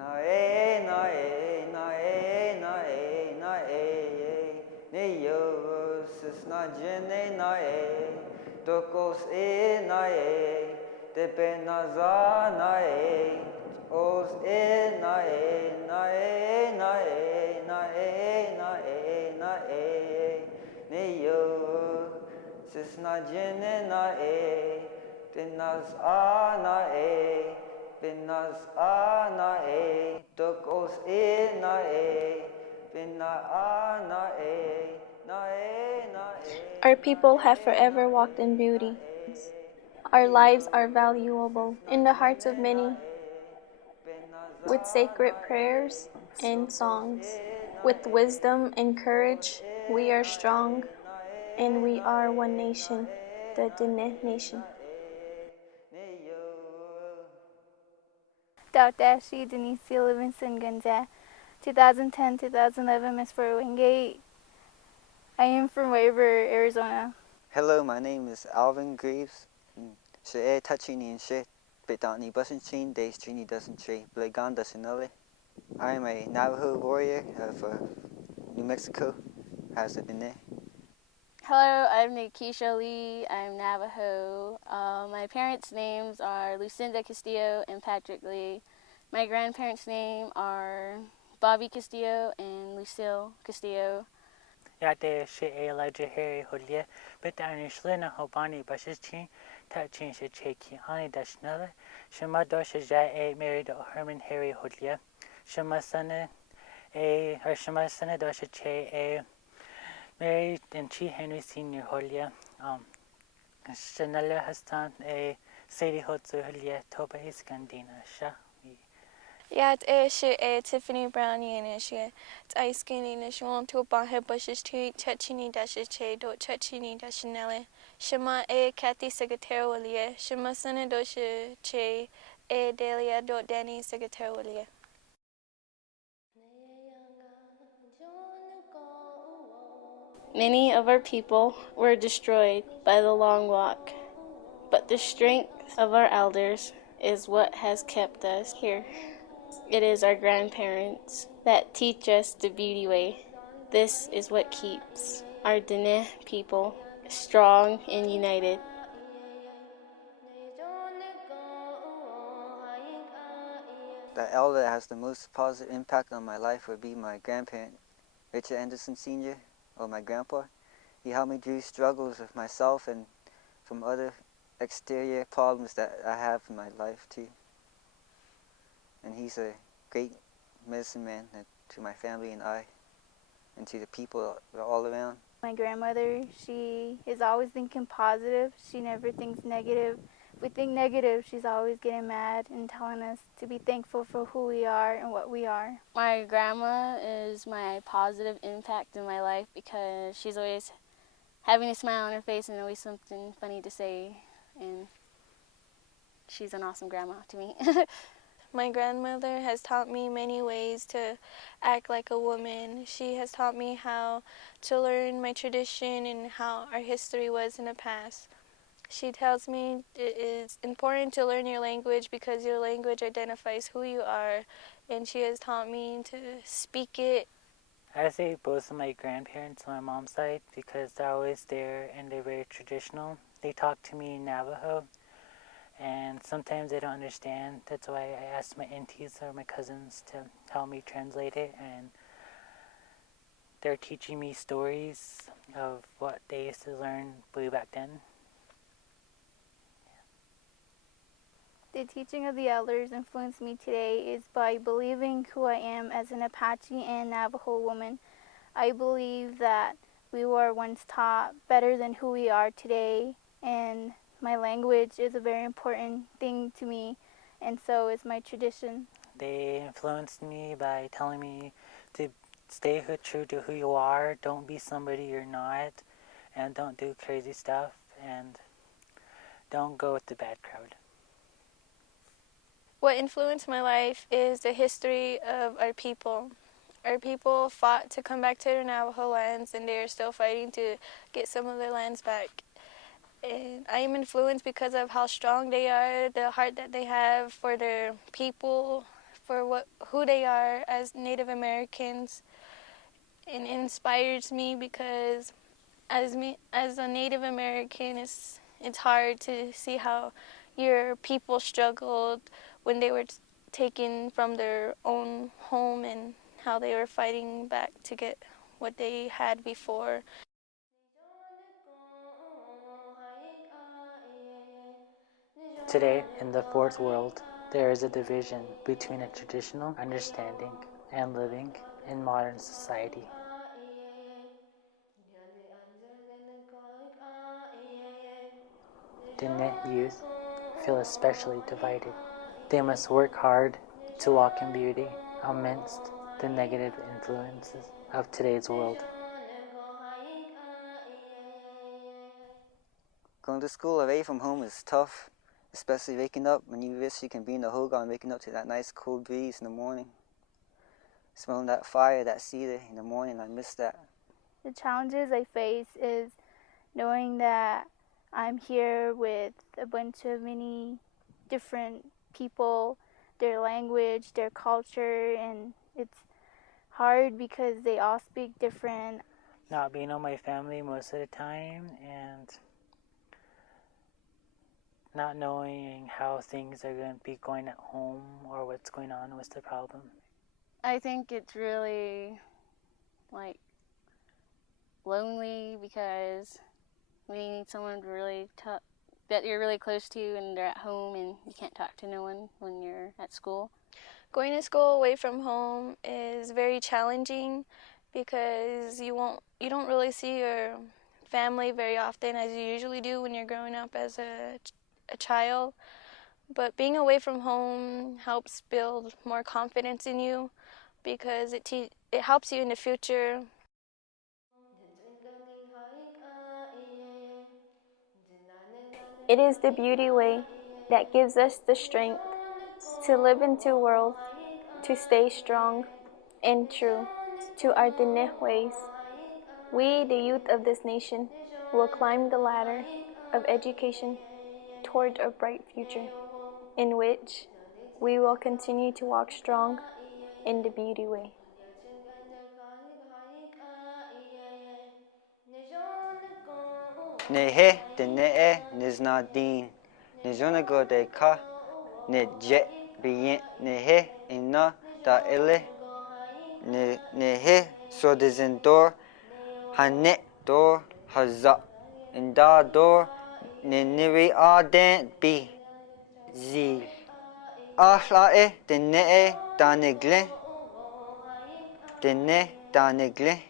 e na e na e na e na e ne yo sis na jene na e tokos e na e te pe na za na e os e na e na e na e na e na e na e ne yo sis na jene na e te nas a na e Pinas ana e, tokos e na e, pina ana e, na e na e. Our people have forever walked in beauty. Our lives are valuable in the hearts of many, with sacred prayers and songs. With wisdom and courage, we are strong, and we are one nation, the Diné Nation. Dautashi Denise Livingston Gunja, 2010-2011 Miss for Wingate. I am from Weber, Arizona. Hello, my name is Alvin Greaves. She e touching in she, betani busin chin, days trini doesn't tree, bleganda sinole. I am a Navajo warrior of New Mexico, has a Diné. Hello, I'm Nikisha Lee. I'm Navajo. My parents' names are Lucinda Castillo and Patrick Lee. My grandparents' names are Bobby Castillo and Lucille Castillo. Yate she Elijah Harry Holia, but Anishlina Hobani Bashichin, Tachin Shecheki, Hani Dashnella, Shema Dosha Jai married Herman Harry Holia, Shema Sana or Shema Sana Dosha Che married and Chi Henry Senior Holia, Chanella Hastan a Sadie Hotsu Holia, Toba Hiskandina Sha. Yat she Tiffany Brownie and she ice skinny nation to Baha Bushes to Chachini Dasha Che do Chachini Dashanelle. Shema Kathy Secretary Shema Sana Dosha Che Delia do Danny Secretary. Many of our people were destroyed by the long walk, but the strength of our elders is what has kept us here. It is our grandparents that teach us the beauty way. This is what keeps our Diné people strong and united. The elder that has the most positive impact on my life would be my grandparent, Richard Anderson Sr., or my grandpa. He helped me through struggles with myself and from other exterior problems that I have in my life too. And he's a great medicine man to my family and I, and to the people all around. My grandmother, she is always thinking positive. She never thinks negative. If we think negative, she's always getting mad and telling us to be thankful for who we are and what we are. My grandma is my positive impact in my life because she's always having a smile on her face and always something funny to say, and she's an awesome grandma to me. My grandmother has taught me many ways to act like a woman. She has taught me how to learn my tradition and how our history was in the past. She tells me it is important to learn your language because your language identifies who you are, and she has taught me to speak it. I say both of my grandparents on my mom's side because they're always there and they're very traditional. They talk to me in Navajo, and sometimes they don't understand. That's why I asked my aunties or my cousins to help me translate it, and they're teaching me stories of what they used to learn way back then. The teaching of the elders influenced me today is by believing who I am as an Apache and Navajo woman. I believe that we were once taught better than who we are today, and my language is a very important thing to me, and so is my tradition. They influenced me by telling me to stay true to who you are, don't be somebody you're not, and don't do crazy stuff, and don't go with the bad crowd. What influenced my life is the history of our people. Our people fought to come back to their Navajo lands, and they are still fighting to get some of their lands back. And I am influenced because of how strong they are, the heart that they have for their people, for who they are as Native Americans, and it inspires me because as a Native American, it's hard to see how your people struggled when they were taken from their own home and how they were fighting back to get what they had before. Today, in the fourth world, there is a division between a traditional understanding and living in modern society. The net youth feel especially divided. They must work hard to walk in beauty amidst the negative influences of today's world. Going to school away from home is tough, especially waking up when you wish you can be in the hogan, waking up to that nice cool breeze in the morning. Smelling that fire, that cedar in the morning, I miss that. The challenges I face is knowing that I'm here with a bunch of many different people, their language, their culture, and it's hard because they all speak different. Not being on my family most of the time and not knowing how things are going to be going at home or what's going on was the problem. I think it's really like lonely because we need someone to really talk that you're really close to and they're at home and you can't talk to no one when you're at school. Going to school away from home is very challenging because you don't really see your family very often as you usually do when you're growing up as a child. But being away from home helps build more confidence in you because it helps you in the future. It is the beauty way that gives us the strength to live into a world, to stay strong and true to our Diné ways. We, the youth of this nation, will climb the ladder of education toward a bright future, in which we will continue to walk strong in the beauty way. Nehe, Diné, Niznadin, Nizunago de Ka, Nejet, Bien, Nehe, Ina, Da Ele, Nehe, Sodizendor, Hanet Dor, Hazak, Inda Dor, Neniri Aden, Bi, Zil. Ahlae, Diné, Danigle, Diné, Danigle.